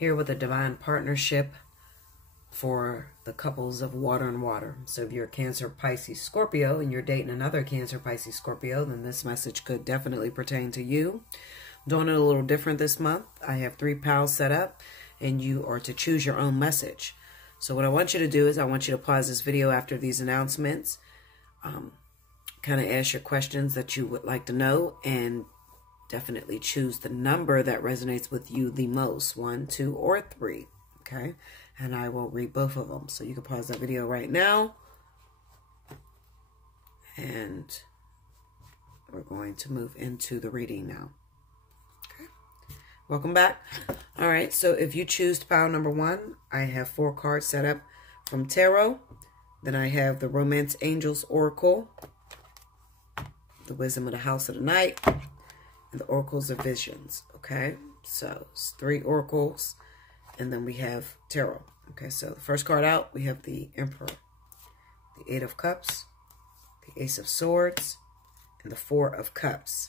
here with a divine partnership for the couples of water and water. So if you're a Cancer, Pisces, Scorpio, and you're dating another Cancer, Pisces, Scorpio, then this message could definitely pertain to you. Doing it a little different this month. I have 3 piles set up, and you are to choose your own message. So what I want you to do is I want you to pause this video after these announcements, kind of ask your questions that you would like to know, and definitely choose the number that resonates with you the most, 1, 2, or 3, okay? And I will read both of them. So you can pause that video right now. And we're going to move into the reading now. Okay. Welcome back. All right. So if you choose pile number 1, I have 4 cards set up from Tarot. Then I have the Romance Angels Oracle, the Wisdom of the House of the Night, and the Oracles of Visions. Okay. So it's 3 oracles. And then we have Tarot. Okay, so the first card out, we have the Emperor, the 8 of Cups, the Ace of Swords, and the 4 of Cups.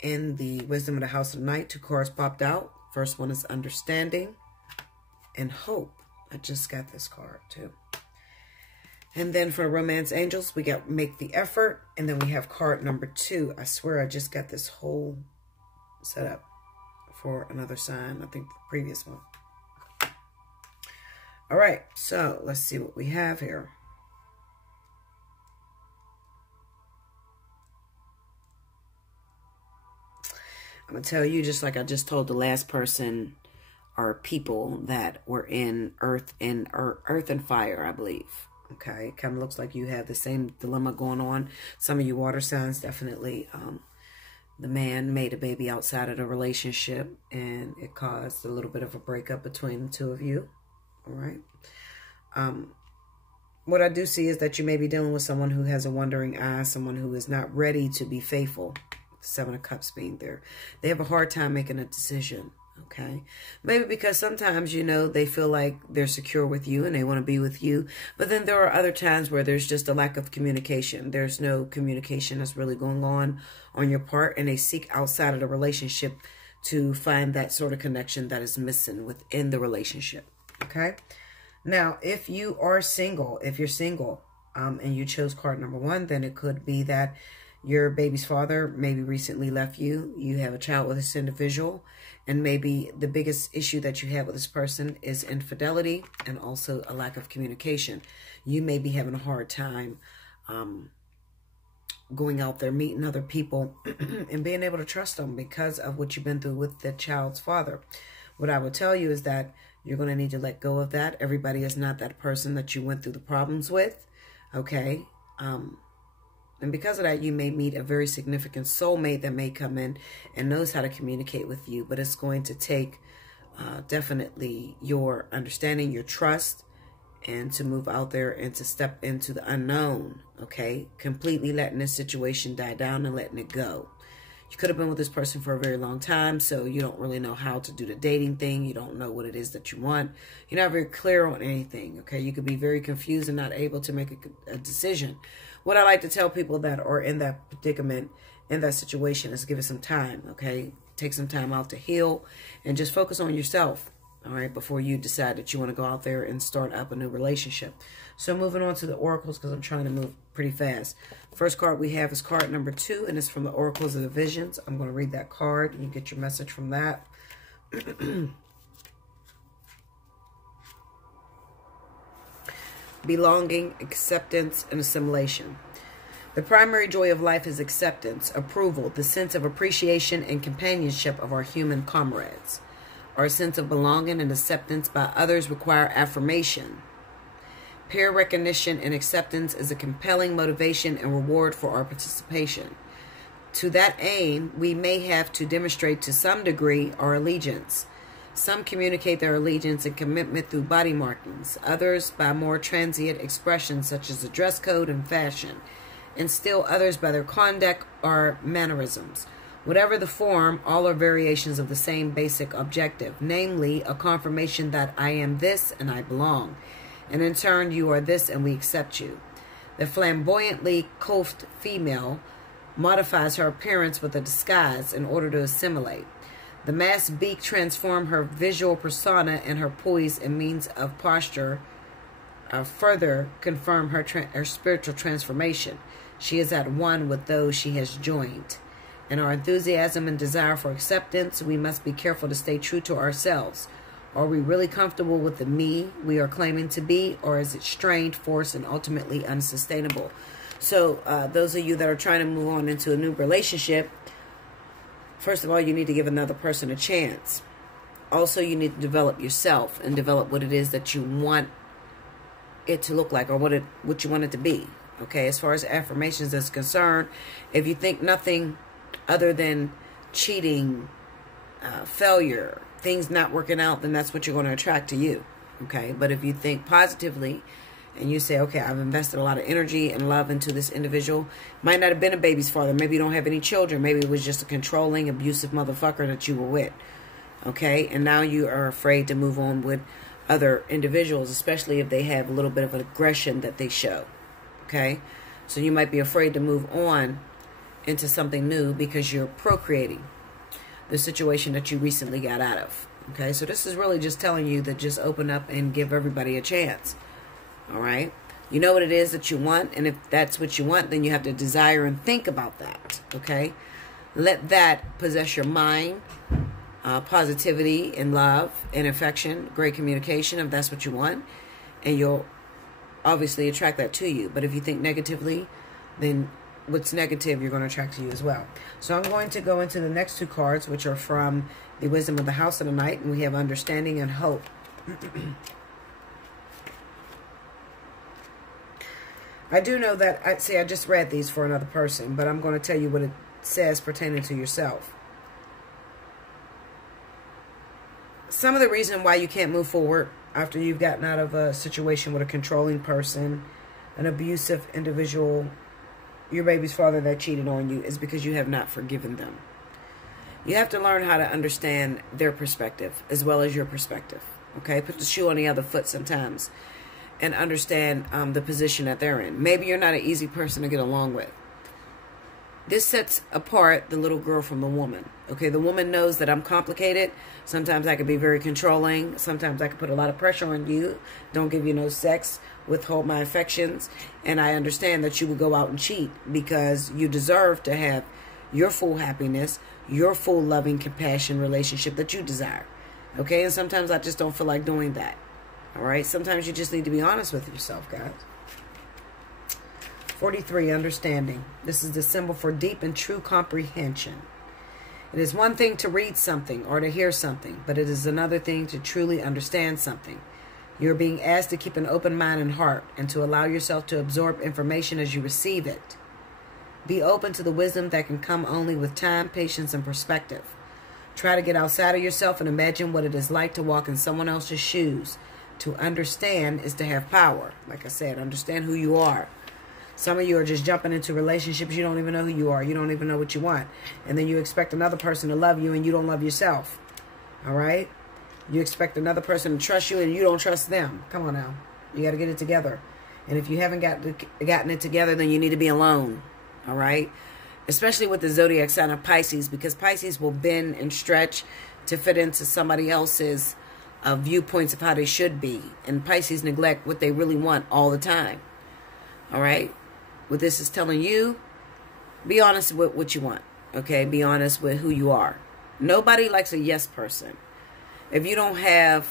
In the Wisdom of the House of the Night, 2 cards popped out. First one is Understanding and Hope. I just got this card too. And then for Romance Angels, we got Make the Effort. And then we have card number 2. I swear I just got this whole setup for another sign. I think the previous one. All right, so let's see what we have here. I'm going to tell you, just like I just told the last person, are people that were in earth and fire, I believe. Okay, it kind of looks like you have the same dilemma going on. Some of you water signs, definitely. The man made a baby outside of the relationship, and it caused a little bit of a breakup between the 2 of you. All right. What I do see is that you may be dealing with someone who has a wandering eye, someone who is not ready to be faithful. 7 of Cups being there. They have a hard time making a decision. Okay. Maybe because sometimes, you know, they feel like they're secure with you and they want to be with you. But then there are other times where there's just a lack of communication. There's no communication that's really going on your part. And they seek outside of the relationship to find that sort of connection that is missing within the relationship. Okay. Now, if you are single, if you're single, and you chose card number 1, then it could be that your baby's father maybe recently left you. You have a child with this individual, and maybe the biggest issue that you have with this person is infidelity and also a lack of communication. You may be having a hard time going out there, meeting other people, and being able to trust them because of what you've been through with the child's father. What I would tell you is that you're going to need to let go of that. Everybody is not that person that you went through the problems with, okay? And because of that, you may meet a very significant soulmate that may come in and knows how to communicate with you. But it's going to take definitely your understanding, your trust, and to move out there and to step into the unknown, okay? Completely letting this situation die down and letting it go. You could have been with this person for a very long time, so you don't really know how to do the dating thing. You don't know what it is that you want. You're not very clear on anything, okay? You could be very confused and not able to make a decision. What I like to tell people that are in that predicament, in that situation, is give it some time, okay? Take some time out to heal and just focus on yourself, all right, before you decide that you want to go out there and start up a new relationship. So moving on to the oracles, because I'm trying to move pretty fast. First card we have is card number 2, and it's from the Oracles of the Visions. I'm going to read that card, and you get your message from that. Belonging, acceptance, and assimilation. The primary joy of life is acceptance, approval, the sense of appreciation and companionship of our human comrades. Our sense of belonging and acceptance by others require affirmation. Peer recognition and acceptance is a compelling motivation and reward for our participation. To that aim, we may have to demonstrate to some degree our allegiance. Some communicate their allegiance and commitment through body markings, others by more transient expressions such as the dress code and fashion, and still others by their conduct or mannerisms. Whatever the form, all are variations of the same basic objective, namely a confirmation that I am this and I belong. And in turn, you are this and we accept you. The flamboyantly coiffed female modifies her appearance with a disguise in order to assimilate. The masked beak transformed her visual persona, and her poise and means of posture further confirm her spiritual transformation. She is at one with those she has joined. In our enthusiasm and desire for acceptance, we must be careful to stay true to ourselves. Are we really comfortable with the me we are claiming to be, or is it strained, forced, and ultimately unsustainable? So those of you that are trying to move on into a new relationship, first of all, you need to give another person a chance. Also, you need to develop yourself and develop what it is that you want it to look like, or what you want it to be. Okay, as far as affirmations is concerned, if you think nothing other than cheating, failure, things not working out, then that's what you're going to attract to you. Okay, but if you think positively and you say, okay, I've invested a lot of energy and love into this individual, might not have been a baby's father, maybe you don't have any children, maybe it was just a controlling, abusive motherfucker that you were with. Okay, and now you are afraid to move on with other individuals, especially if they have a little bit of aggression that they show. Okay, so you might be afraid to move on into something new because you're procreating the situation that you recently got out of. Okay, so this is really just telling you that just open up and give everybody a chance. All right, you know what it is that you want, and if that's what you want, then you have to desire and think about that. Okay, let that possess your mind. Positivity and love and affection, great communication, if that's what you want, and you'll obviously attract that to you. But if you think negatively, then what's negative you're going to attract to you as well. So I'm going to go into the next two cards, which are from the Wisdom of the House of the Night, and we have Understanding and Hope. I do know that, I just read these for another person, but I'm going to tell you what it says pertaining to yourself. Some of the reason why you can't move forward after you've gotten out of a situation with a controlling person, an abusive individual, your baby's father that cheated on you, is because you have not forgiven them. You have to learn how to understand their perspective as well as your perspective. Okay, put the shoe on the other foot sometimes and understand the position that they're in. Maybe you're not an easy person to get along with. This sets apart the little girl from the woman. Okay, the woman knows that I'm complicated. Sometimes I can be very controlling. Sometimes I can put a lot of pressure on you. Don't give you no sex. Withhold my affections. And I understand that you will go out and cheat because you deserve to have your full happiness, your full loving, compassion relationship that you desire. Okay, and sometimes I just don't feel like doing that. All right, sometimes you just need to be honest with yourself, guys. 43, Understanding. This is the symbol for deep and true comprehension. It is one thing to read something or to hear something, but it is another thing to truly understand something. You're being asked to keep an open mind and heart and to allow yourself to absorb information as you receive it. Be open to the wisdom that can come only with time, patience, and perspective. Try to get outside of yourself and imagine what it is like to walk in someone else's shoes. To understand is to have power. Like I said, understand who you are. Some of you are just jumping into relationships. You don't even know who you are. You don't even know what you want. And then you expect another person to love you and you don't love yourself. All right? You expect another person to trust you and you don't trust them. Come on now. You got to get it together. And if you haven't gotten it together, then you need to be alone. All right? Especially with the zodiac sign of Pisces, because Pisces will bend and stretch to fit into somebody else's viewpoints of how they should be. And Pisces neglect what they really want all the time. All right? What this is telling you, be honest with what you want. Okay? Be honest with who you are. Nobody likes a yes person. If you don't have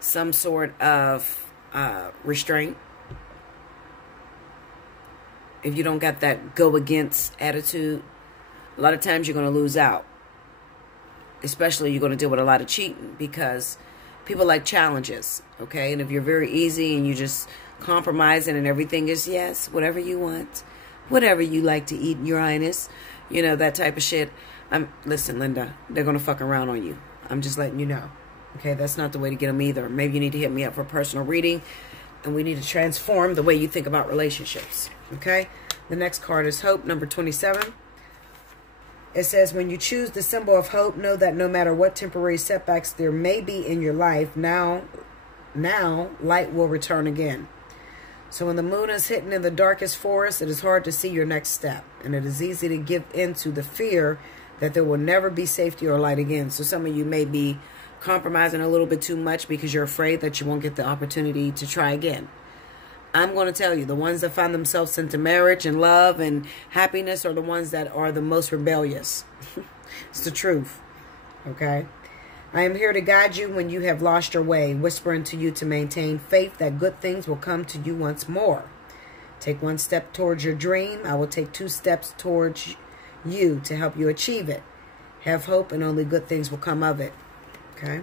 some sort of restraint, if you don't got that go against attitude, a lot of times you're going to lose out. Especially you're going to deal with a lot of cheating because people like challenges. Okay? And if you're very easy and you just compromising and everything is yes, whatever you want, whatever you like to eat, your highness, you know, that type of shit. Listen, Linda, they're going to fuck around on you. I'm just letting you know. Okay, that's not the way to get them either. Maybe you need to hit me up for personal reading, and we need to transform the way you think about relationships. Okay, the next card is Hope, number 27. It says, when you choose the symbol of hope, know that no matter what temporary setbacks there may be in your life, now light will return again. So when the moon is hidden in the darkest forest, it is hard to see your next step. And it is easy to give in to the fear that there will never be safety or light again. So some of you may be compromising a little bit too much because you're afraid that you won't get the opportunity to try again. I'm going to tell you, the ones that find themselves into marriage and love and happiness are the ones that are the most rebellious. It's the truth. Okay? I am here to guide you when you have lost your way, whispering to you to maintain faith that good things will come to you once more. Take one step towards your dream. I will take 2 steps towards you to help you achieve it. Have hope and only good things will come of it. Okay?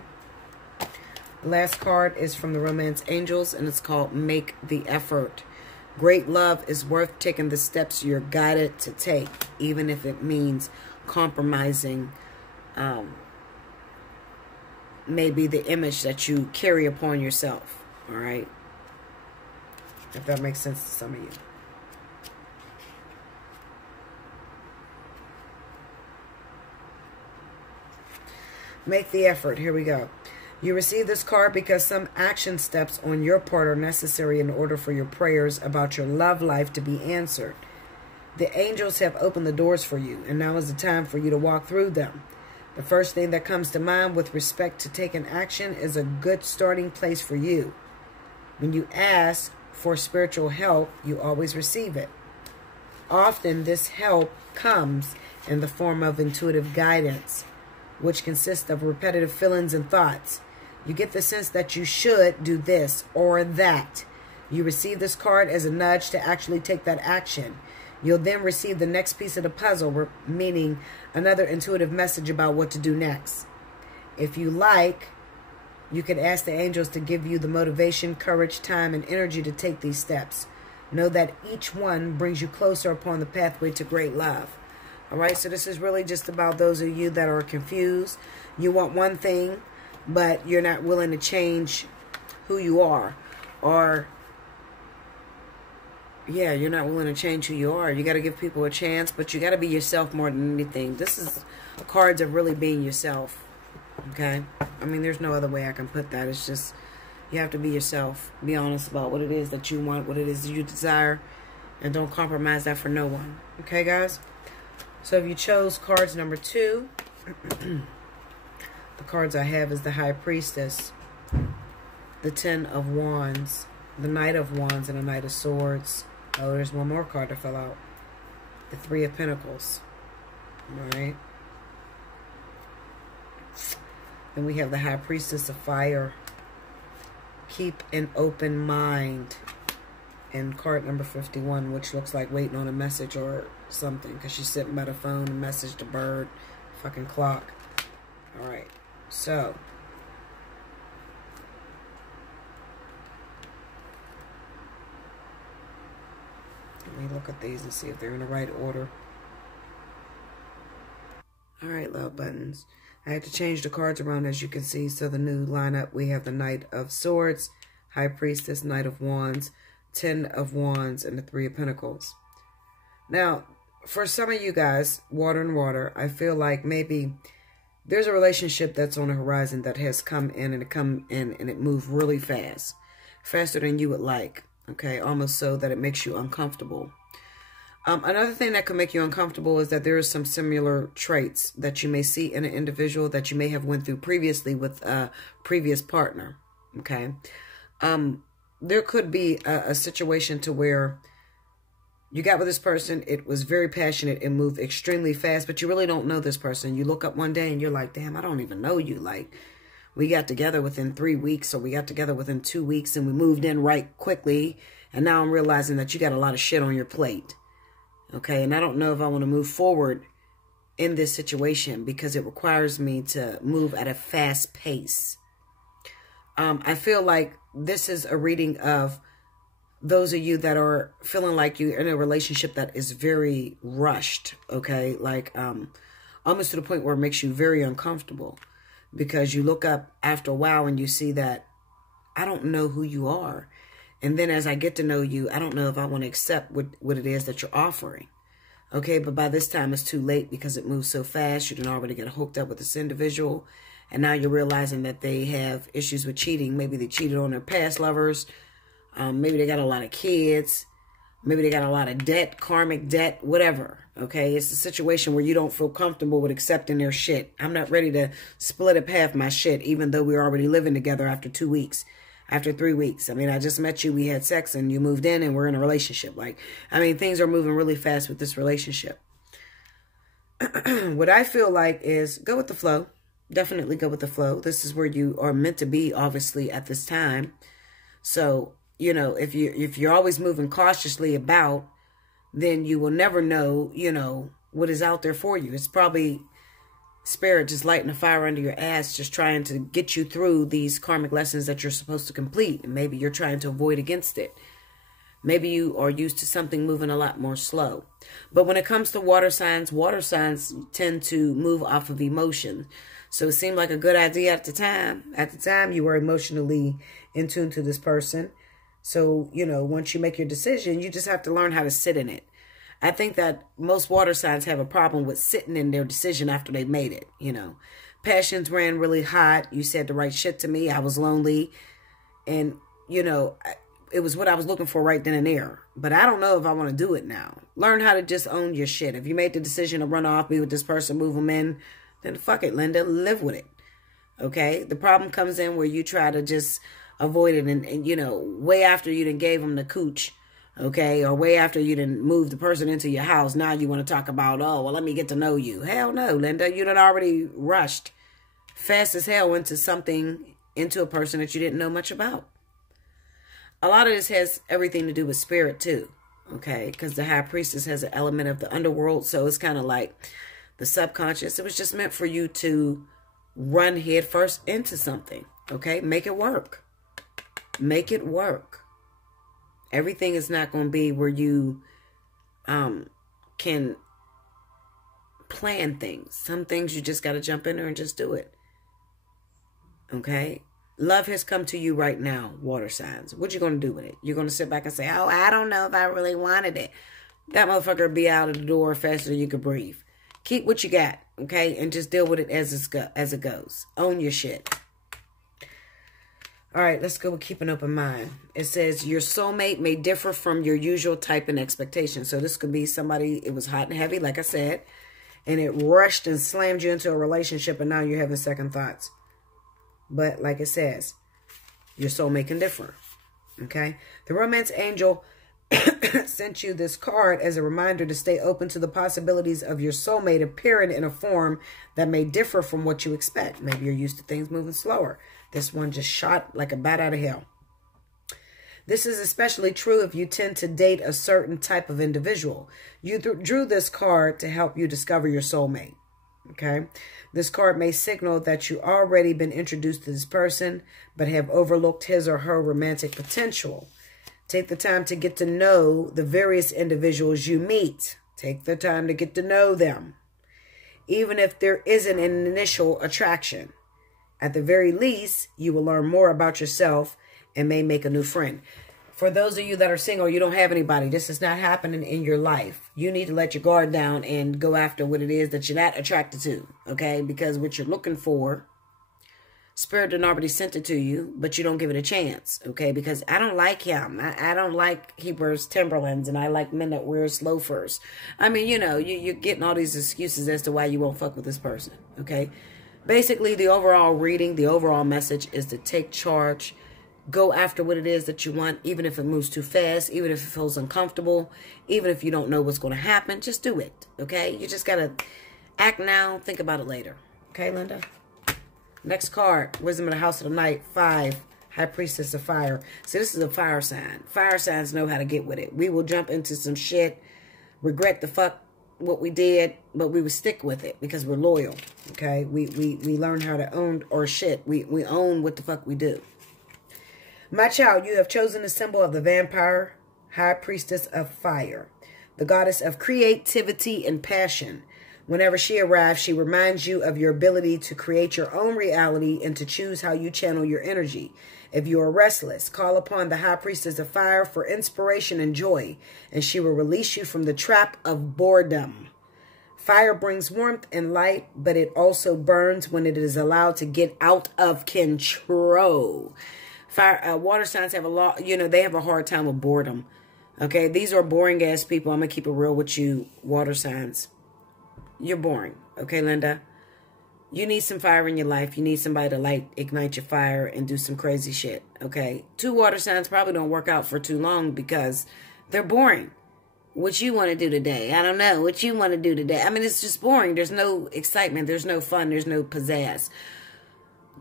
The last card is from the Romance Angels, and it's called Make the Effort. Great love is worth taking the steps you're guided to take, even if it means compromising maybe the image that you carry upon yourself. All right? If that makes sense to some of you. Make the effort. Here we go. You receive this card because some action steps on your part are necessary in order for your prayers about your love life to be answered. The angels have opened the doors for you, and now is the time for you to walk through them. The first thing that comes to mind with respect to taking action is a good starting place for you. When you ask for spiritual help, you always receive it. Often this help comes in the form of intuitive guidance, which consists of repetitive feelings and thoughts. You get the sense that you should do this or that. You receive this card as a nudge to actually take that action. You'll then receive the next piece of the puzzle, meaning another intuitive message about what to do next. If you like, you can ask the angels to give you the motivation, courage, time, and energy to take these steps. Know that each one brings you closer upon the pathway to great love. All right, so this is really just about those of you that are confused. You want one thing, but you're not willing to change who you are. Or, yeah, you're not willing to change who you are. You got to give people a chance, but you got to be yourself more than anything. This is cards of really being yourself, okay? I mean, there's no other way I can put that. It's just, you have to be yourself. Be honest about what it is that you want, what it is that you desire, and don't compromise that for no one. Okay, guys? So if you chose cards number 2, the cards I have is the High Priestess, the 10 of Wands, the Knight of Wands, and the Knight of Swords. Oh, there's one more card that fell out. The 3 of Pentacles. All right. Then we have the High Priestess of Fire. Keep an open mind. And card number 51, which looks like waiting on a message or something, because she's sitting by the phone, a message, the bird, fucking clock. All right, so let me look at these and see if they're in the right order. All right, love buttons. I had to change the cards around, as you can see. So the new lineup, we have the Knight of Swords, High Priestess, Knight of Wands, 10 of Wands, and the 3 of Pentacles. Now, for some of you guys, water and water, I feel like maybe there's a relationship that's on the horizon that has come in and it moved really fast. Faster than you would like, okay? Almost so that it makes you uncomfortable. Another thing that can make you uncomfortable is that there are some similar traits that you may see in an individual that you may have went through previously with a previous partner, okay? There could be a situation to where you got with this person, it was very passionate and moved extremely fast, but you really don't know this person. You look up one day and you're like, damn, I don't even know you. Like, we got together within 3 weeks, or we got together within 2 weeks, and we moved in right quickly, and now I'm realizing that you got a lot of shit on your plate. Okay, and I don't know if I want to move forward in this situation because it requires me to move at a fast pace. I feel like this is a reading of those of you that are feeling like you're in a relationship that is very rushed, okay? Like almost to the point where it makes you very uncomfortable because you look up after a while and you see that I don't know who you are. And then as I get to know you, I don't know if I want to accept what it is that you're offering. Okay, but by this time it's too late because it moves so fast. You didn't already get hooked up with this individual. And now you're realizing that they have issues with cheating. Maybe they cheated on their past lovers. Maybe they got a lot of kids. Maybe they got a lot of debt, karmic debt, whatever. Okay, it's a situation where you don't feel comfortable with accepting their shit. I'm not ready to split up half my shit, even though we're already living together after 2 weeks, after 3 weeks. I mean, I just met you, we had sex, and you moved in, and we're in a relationship. Like, I mean, things are moving really fast with this relationship. What I feel like is go with the flow. Definitely go with the flow. This is where you are meant to be, obviously, at this time. So, you know, if you're always moving cautiously about, then you will never know, you know, what is out there for you. It's probably spirit just lighting a fire under your ass, just trying to get you through these karmic lessons that you're supposed to complete. And maybe you're trying to avoid against it. Maybe you are used to something moving a lot more slow. But when it comes to water signs tend to move off of emotion. So it seemed like a good idea at the time. At the time, you were emotionally in tune to this person. So, you know, once you make your decision, you just have to learn how to sit in it. I think that most water signs have a problem with sitting in their decision after they made it, you know. Passions ran really hot. You said the right shit to me. I was lonely. And, you know, it was what I was looking for right then and there. But I don't know if I want to do it now. Learn how to just own your shit. If you made the decision to run off, be with this person, move them in, then fuck it, Linda. Live with it. Okay? The problem comes in where you try to just avoid it and you know, way after you done gave them the cooch, okay, or way after you done moved the person into your house, now you want to talk about, oh, well, let me get to know you. Hell no, Linda. You done already rushed fast as hell into a person that you didn't know much about. A lot of this has everything to do with spirit too, okay, because the high priestess has an element of the underworld, so it's kind of like the subconscious. It was just meant for you to run head first into something, okay? Make it work. Make it work. Everything is not going to be where you can plan things. Some things you just got to jump in there and just do it. Okay? Love has come to you right now, water signs. What you going to do with it? You're going to sit back and say, oh, I don't know if I really wanted it. That motherfucker will be out of the door faster than you can breathe. Keep what you got, okay? And just deal with it as it goes. Own your shit. All right, let's go with keep an open mind. It says your soulmate may differ from your usual type and expectation. So this could be somebody, it was hot and heavy, like I said, and it rushed and slammed you into a relationship, and now you're having second thoughts. But like it says, your soulmate can differ, okay? The romance angel sent you this card as a reminder to stay open to the possibilities of your soulmate appearing in a form that may differ from what you expect. Maybe you're used to things moving slower. This one just shot like a bat out of hell. This is especially true if you tend to date a certain type of individual. You drew this card to help you discover your soulmate. Okay? This card may signal that you already been introduced to this person, but have overlooked his or her romantic potential. Take the time to get to know the various individuals you meet. Take the time to get to know them. Even if there isn't an initial attraction. At the very least, you will learn more about yourself and may make a new friend. For those of you that are single, you don't have anybody. This is not happening in your life. You need to let your guard down and go after what it is that you're not attracted to, okay? Because what you're looking for, Spirit done already sent it to you, but you don't give it a chance, okay? Because I don't like him. I don't like he wears Timberlands, and I like men that wears loafers. I mean, you know, you're getting all these excuses as to why you won't fuck with this person, okay? Basically, the overall reading, the overall message is to take charge, go after what it is that you want, even if it moves too fast, even if it feels uncomfortable, even if you don't know what's going to happen, just do it, okay? You just got to act now, think about it later. Okay, Linda? Next card, Wisdom of the House of the Night, 5, High Priestess of Fire. So this is a fire sign. Fire signs know how to get with it. We will jump into some shit, regret the fuck what we did, but we would stick with it because we're loyal, okay? We learn how to own our shit. We own what the fuck we do. My child, you have chosen the symbol of the vampire, High Priestess of Fire, the goddess of creativity and passion. Whenever she arrives, she reminds you of your ability to create your own reality and to choose how you channel your energy. If you are restless, call upon the High Priestess of Fire for inspiration and joy, and she will release you from the trap of boredom. Fire brings warmth and light, but it also burns when it is allowed to get out of control. Water signs have a lot, you know, they have a hard time with boredom. Okay, these are boring ass people. I'm going to keep it real with you, water signs. You're boring. Okay, Linda? You need some fire in your life. You need somebody to ignite your fire and do some crazy shit. Okay? 2 water signs probably don't work out for too long because they're boring. What you want to do today? I don't know. What you want to do today? I mean, it's just boring. There's no excitement. There's no fun. There's no pizzazz.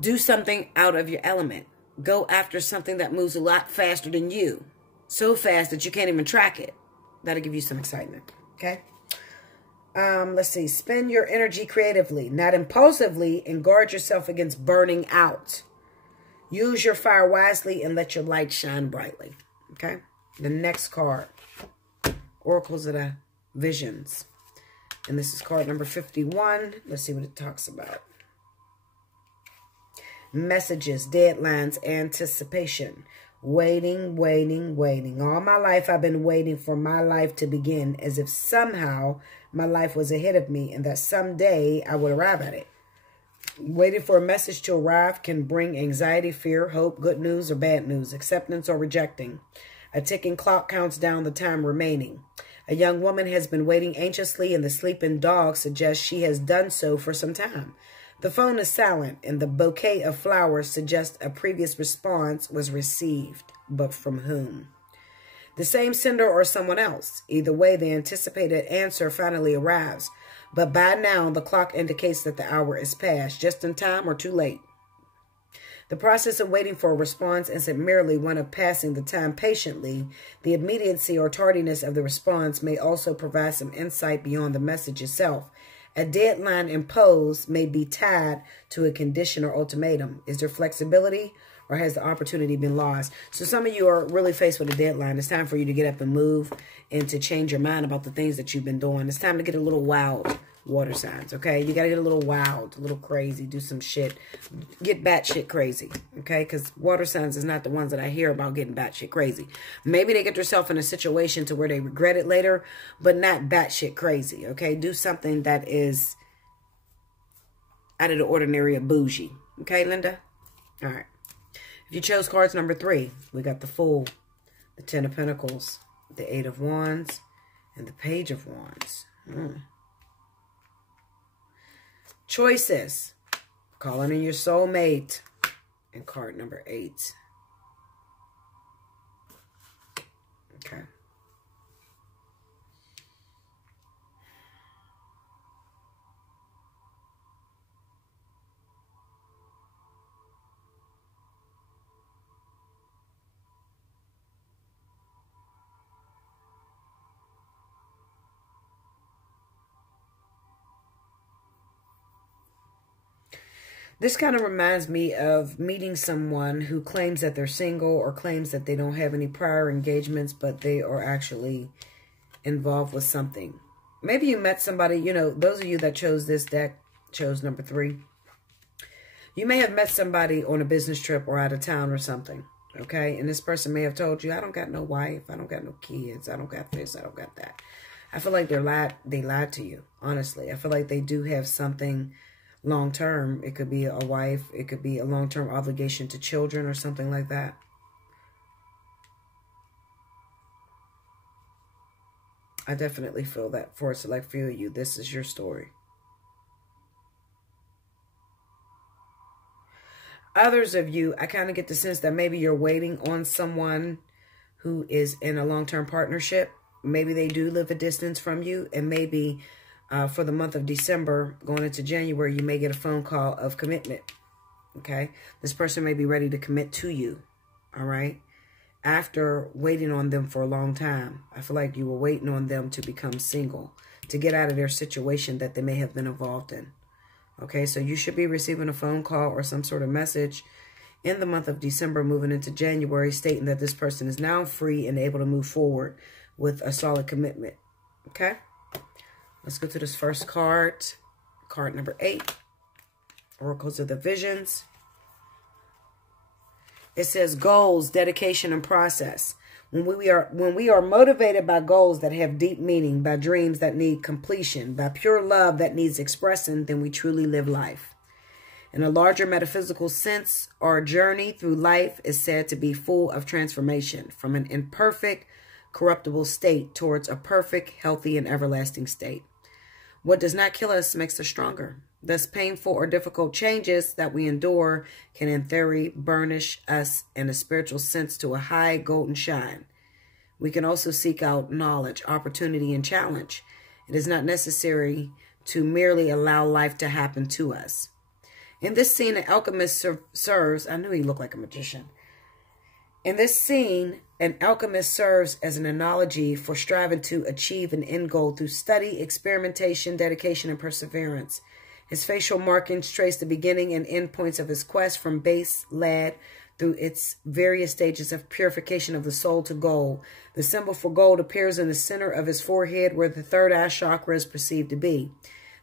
Do something out of your element. Go after something that moves a lot faster than you. So fast that you can't even track it. That'll give you some excitement. Okay? Let's see. Spend your energy creatively, not impulsively, and guard yourself against burning out. Use your fire wisely and let your light shine brightly. Okay? The next card. Oracles of the Visions. And this is card number 51. Let's see what it talks about. Messages, deadlines, anticipation. Waiting, waiting, waiting. All my life I've been waiting for my life to begin, as if somehow my life was ahead of me and that someday I would arrive at it. Waiting for a message to arrive can bring anxiety, fear, hope, good news or bad news, acceptance or rejecting. A ticking clock counts down the time remaining. A young woman has been waiting anxiously, and the sleeping dog suggests she has done so for some time. The phone is silent, and the bouquet of flowers suggests a previous response was received, but from whom? The same sender or someone else. Either way, the anticipated answer finally arrives. But by now, the clock indicates that the hour is past, just in time or too late. The process of waiting for a response isn't merely one of passing the time patiently. The immediacy or tardiness of the response may also provide some insight beyond the message itself. A deadline imposed may be tied to a condition or ultimatum. Is there flexibility, or has the opportunity been lost? So some of you are really faced with a deadline. It's time for you to get up and move and to change your mind about the things that you've been doing. It's time to get a little wild, water signs, okay? You got to get a little wild, a little crazy, do some shit. Get batshit crazy, okay? Because water signs is not the ones that I hear about getting batshit crazy. Maybe they get themselves in a situation to where they regret it later, but not batshit crazy, okay? Do something that is out of the ordinary or bougie, okay, Linda? All right. If you chose cards number 3, we got the Fool, the 10 of Pentacles, the 8 of Wands, and the Page of Wands. Choices. Calling in your soulmate. And card number 8. Okay. This kind of reminds me of meeting someone who claims that they're single or claims that they don't have any prior engagements, but they are actually involved with something. Maybe you met somebody, you know, those of you that chose this deck, chose number 3. You may have met somebody on a business trip or out of town or something, okay? And this person may have told you, I don't got no wife, I don't got no kids, I don't got this, I don't got that. I feel like they lied to you, honestly. I feel like they do have something long-term. It could be a wife. It could be a long-term obligation to children or something like that. I definitely feel that for a select few of you, this is your story. Others of you, I kind of get the sense that maybe you're waiting on someone who is in a long-term partnership. Maybe they do live a distance from you, and maybe for the month of December, going into January, you may get a phone call of commitment, okay? This person may be ready to commit to you, all right? After waiting on them for a long time, I feel like you were waiting on them to become single, to get out of their situation that they may have been involved in, okay? So you should be receiving a phone call or some sort of message in the month of December, moving into January, stating that this person is now free and able to move forward with a solid commitment, okay? Let's go to this first card. Card number 8. Oracles of the Visions. It says goals, dedication, and process. When we are motivated by goals that have deep meaning, by dreams that need completion, by pure love that needs expressing, then we truly live life. In a larger metaphysical sense, our journey through life is said to be full of transformation, from an imperfect corruptible state towards a perfect, healthy, and everlasting state. What does not kill us makes us stronger. Thus, painful or difficult changes that we endure can, in theory, burnish us in a spiritual sense to a high golden shine. We can also seek out knowledge, opportunity, and challenge. It is not necessary to merely allow life to happen to us. In this scene, an alchemist serves, I knew he looked like a magician. In this scene, an alchemist serves as an analogy for striving to achieve an end goal through study, experimentation, dedication, and perseverance. His facial markings trace the beginning and end points of his quest from base lead through its various stages of purification of the soul to gold. The symbol for gold appears in the center of his forehead where the third eye chakra is perceived to be.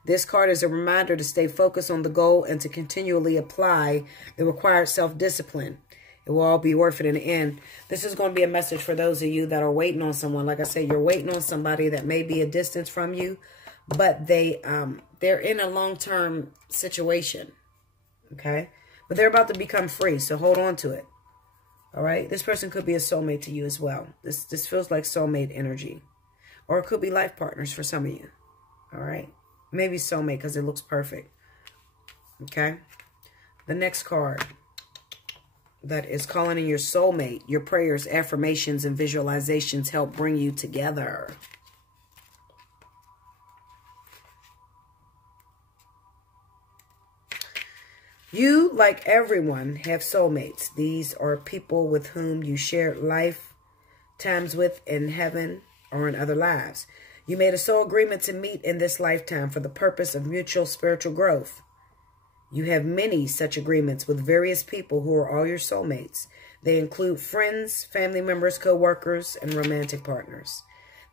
This card is a reminder to stay focused on the goal and to continually apply the required self-discipline. It will all be worth it in the end. This is going to be a message for those of you that are waiting on someone. Like I said, you're waiting on somebody that may be a distance from you, but they're in a long-term situation, okay? But they're about to become free, so hold on to it, all right? This person could be a soulmate to you as well. This feels like soulmate energy, or it could be life partners for some of you, all right? Maybe soulmate because it looks perfect, okay? The next card that is calling in your soulmate. Your prayers, affirmations, and visualizations help bring you together. You, like everyone, have soulmates. These are people with whom you shared lifetimes with in heaven or in other lives. You made a soul agreement to meet in this lifetime for the purpose of mutual spiritual growth. You have many such agreements with various people who are all your soulmates. They include friends, family members, co-workers, and romantic partners.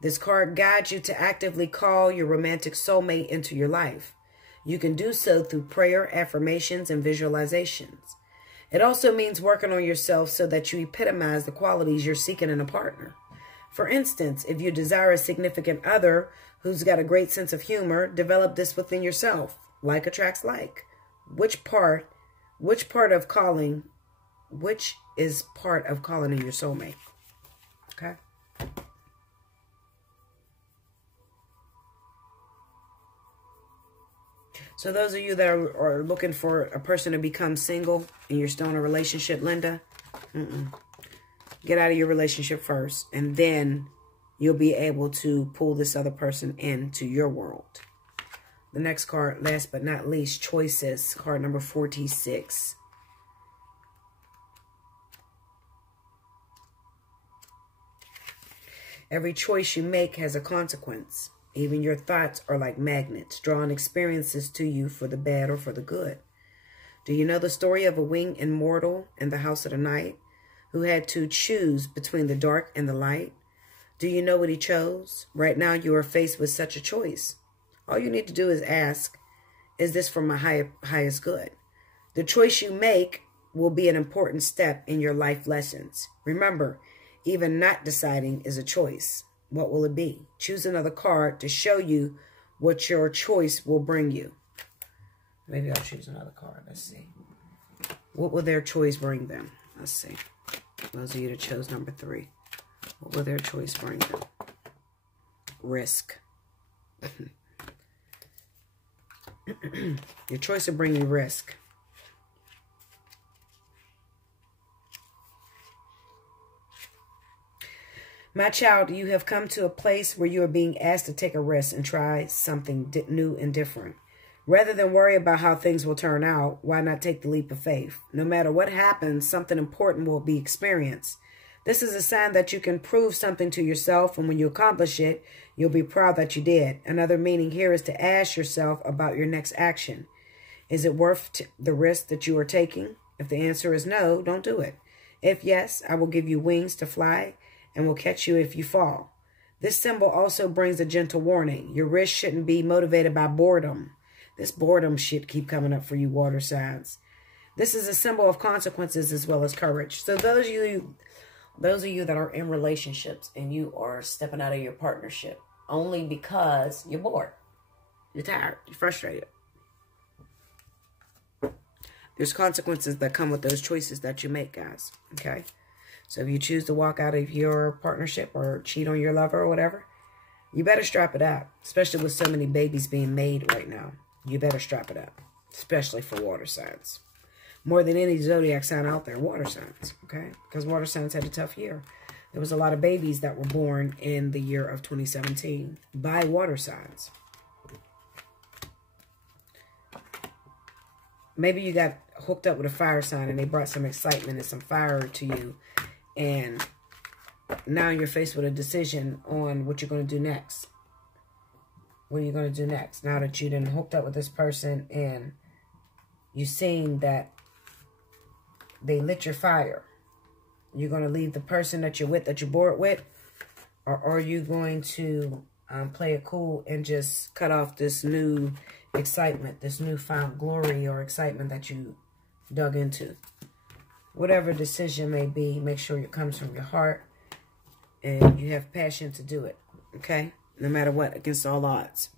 This card guides you to actively call your romantic soulmate into your life. You can do so through prayer, affirmations, and visualizations. It also means working on yourself so that you epitomize the qualities you're seeking in a partner. For instance, if you desire a significant other who's got a great sense of humor, develop this within yourself. Like attracts like. Which is part of calling in your soulmate? Okay. So those of you that are looking for a person to become single and you're still in a relationship, Linda, get out of your relationship first, and then you'll be able to pull this other person into your world. The next card, last but not least, choices, card number 46. Every choice you make has a consequence. Even your thoughts are like magnets, drawing experiences to you for the bad or for the good. Do you know the story of a winged immortal in the House of the Night who had to choose between the dark and the light? Do you know what he chose? Right now you are faced with such a choice. All you need to do is ask, is this for my highest good? The choice you make will be an important step in your life lessons. Remember, even not deciding is a choice. What will it be? Choose another card to show you what your choice will bring you. Maybe I'll choose another card. Let's see. What will their choice bring them? Let's see. Those of you that chose number 3. What will their choice bring them? Risk. Your choice will bring you risk. My child, you have come to a place where you are being asked to take a risk and try something new and different. Rather than worry about how things will turn out, why not take the leap of faith? No matter what happens, something important will be experienced. This is a sign that you can prove something to yourself, and when you accomplish it, you'll be proud that you did. Another meaning here is to ask yourself about your next action. Is it worth the risk that you are taking? If the answer is no, don't do it. If yes, I will give you wings to fly and will catch you if you fall. This symbol also brings a gentle warning. Your risk shouldn't be motivated by boredom. This boredom shit keep coming up for you water signs. This is a symbol of consequences as well as courage. So those of you that are in relationships and you are stepping out of your partnership only because you're bored, you're tired, you're frustrated. There's consequences that come with those choices that you make, guys. Okay? So if you choose to walk out of your partnership or cheat on your lover or whatever, you better strap it up, especially with so many babies being made right now. You better strap it up, especially for water signs. More than any zodiac sign out there, water signs, okay? Because water signs had a tough year. There was a lot of babies that were born in the year of 2017 by water signs. Maybe you got hooked up with a fire sign and they brought some excitement and some fire to you. And now you're faced with a decision on what you're going to do next. What are you going to do next? Now that you done hooked up with this person and you've seen that they lit your fire. You're going to leave the person that you're with, that you're bored with? Or are you going to play it cool and just cut off this new excitement, this newfound glory or excitement that you dug into? Whatever decision may be, make sure it comes from your heart and you have passion to do it, okay? No matter what, against all odds.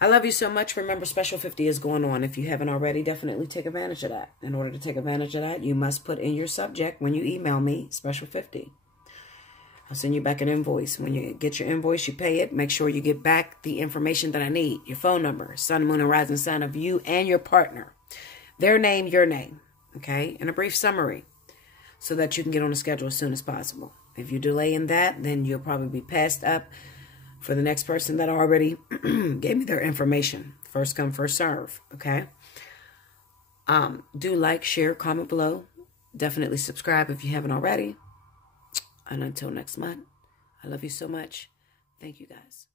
I love you so much. Remember, Special 50 is going on. If you haven't already, definitely take advantage of that. In order to take advantage of that, you must put in your subject when you email me, Special 50. I'll send you back an invoice. When you get your invoice, you pay it. Make sure you get back the information that I need. Your phone number, sun, moon, and rising sign of you and your partner. Their name, your name. Okay? And a brief summary so that you can get on the schedule as soon as possible. If you delay in that, then you'll probably be passed up for the next person that already gave me their information. First come, first serve. Okay? Do like, share, comment below. Definitely subscribe if you haven't already. And until next month, I love you so much. Thank you, guys.